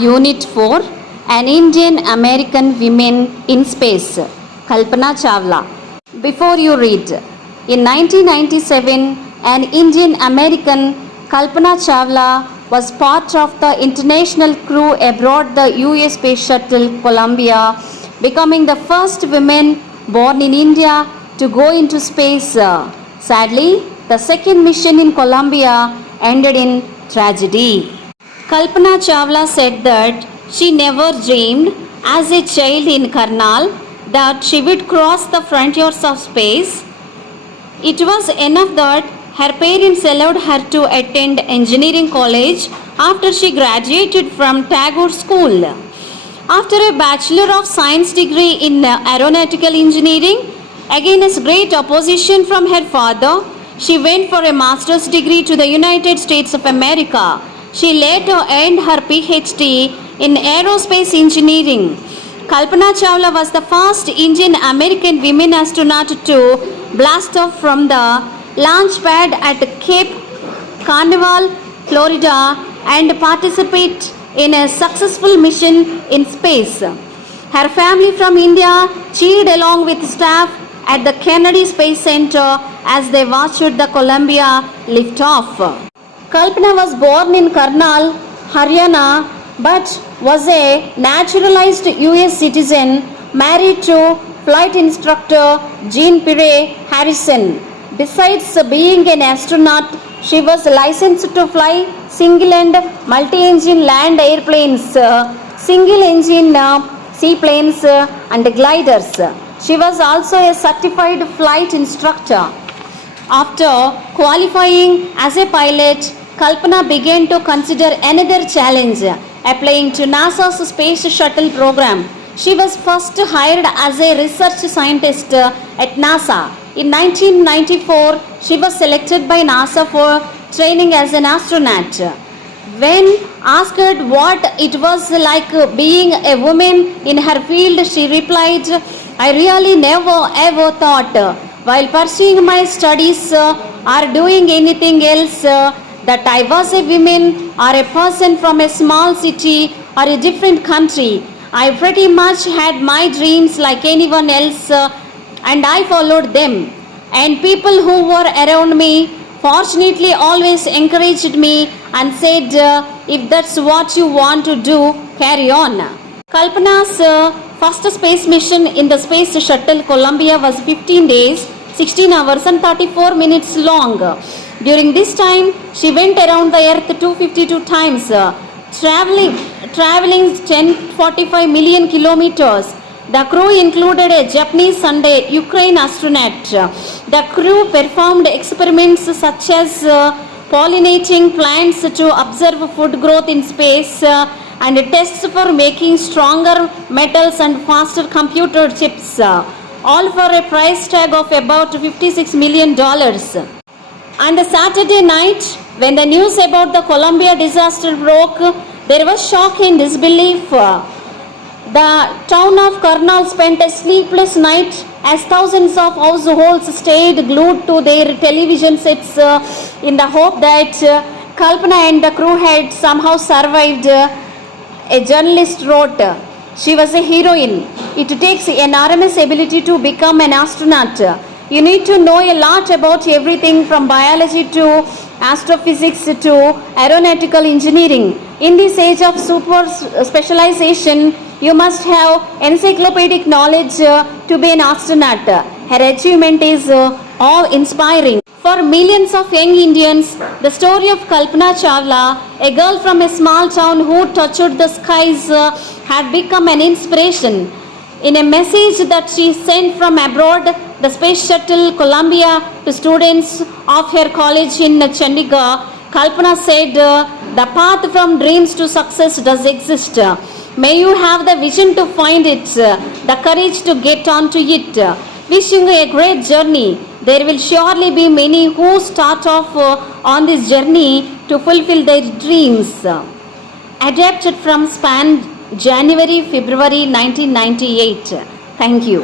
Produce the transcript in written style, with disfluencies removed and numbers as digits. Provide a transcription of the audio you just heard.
Unit 4, An Indian American Woman in Space, Kalpana Chawla. Before you read, in 1997, an Indian American, Kalpana Chawla, was part of the international crew aboard the US Space Shuttle Columbia, becoming the first woman born in India to go into space. Sadly, the second mission in Columbia ended in tragedy. Kalpana Chawla said that she never dreamed as a child in Karnal that she would cross the frontiers of space. It was enough that her parents allowed her to attend engineering college after she graduated from Tagore School. After a Bachelor of Science degree in aeronautical engineering, against great opposition from her father, she went for a master's degree to the United States of America. She later earned her PhD in aerospace engineering. Kalpana Chawla was the first Indian American woman astronaut to blast off from the launch pad at Cape Canaveral, Florida, and participate in a successful mission in space. Her family from India cheered along with staff at the Kennedy Space Center as they watched the Columbia lift off. Kalpana was born in Karnal, Haryana, but was a naturalized US citizen, married to flight instructor Jean Pierre Harrison. Besides being an astronaut, she was licensed to fly single and multi-engine land airplanes, single-engine seaplanes, and gliders. She was also a certified flight instructor. After qualifying as a pilot, Kalpana began to consider another challenge, applying to NASA's Space Shuttle program. She was first hired as a research scientist at NASA. In 1994, she was selected by NASA for training as an astronaut. When asked what it was like being a woman in her field, she replied, "I really never ever thought while pursuing my studies or doing anything else that I was a woman or a person from a small city or a different country. I pretty much had my dreams like anyone else and I followed them. And people who were around me fortunately always encouraged me and said, if that's what you want to do, carry on." Kalpana's first space mission in the Space Shuttle Columbia was 15 days, 16 hours and 34 minutes long. During this time, she went around the earth 252 times, traveling 1045 million kilometers. The crew included a Japanese and a Ukraine astronaut. The crew performed experiments such as pollinating plants to observe food growth in space and tests for making stronger metals and faster computer chips, all for a price tag of about $56 million. On the Saturday night, when the news about the Columbia disaster broke, there was shock and disbelief. The town of Karnal spent a sleepless night as thousands of households stayed glued to their television sets in the hope that Kalpana and the crew had somehow survived. A journalist wrote, "She was a heroine. It takes enormous ability to become an astronaut. You need to know a lot about everything from biology to astrophysics to aeronautical engineering. In this age of super specialization, you must have encyclopedic knowledge to be an astronaut." Her achievement is awe-inspiring. For millions of young Indians, the story of Kalpana Chawla, a girl from a small town who touched the skies, had become an inspiration. In a message that she sent from abroad, the Space Shuttle Columbia, to students of her college in Chandigarh, Kalpana said, "The path from dreams to success does exist. May you have the vision to find it, the courage to get onto it. Wishing you a great journey. There will surely be many who start off on this journey to fulfill their dreams." Adapted from Span, January, February 1998. Thank you.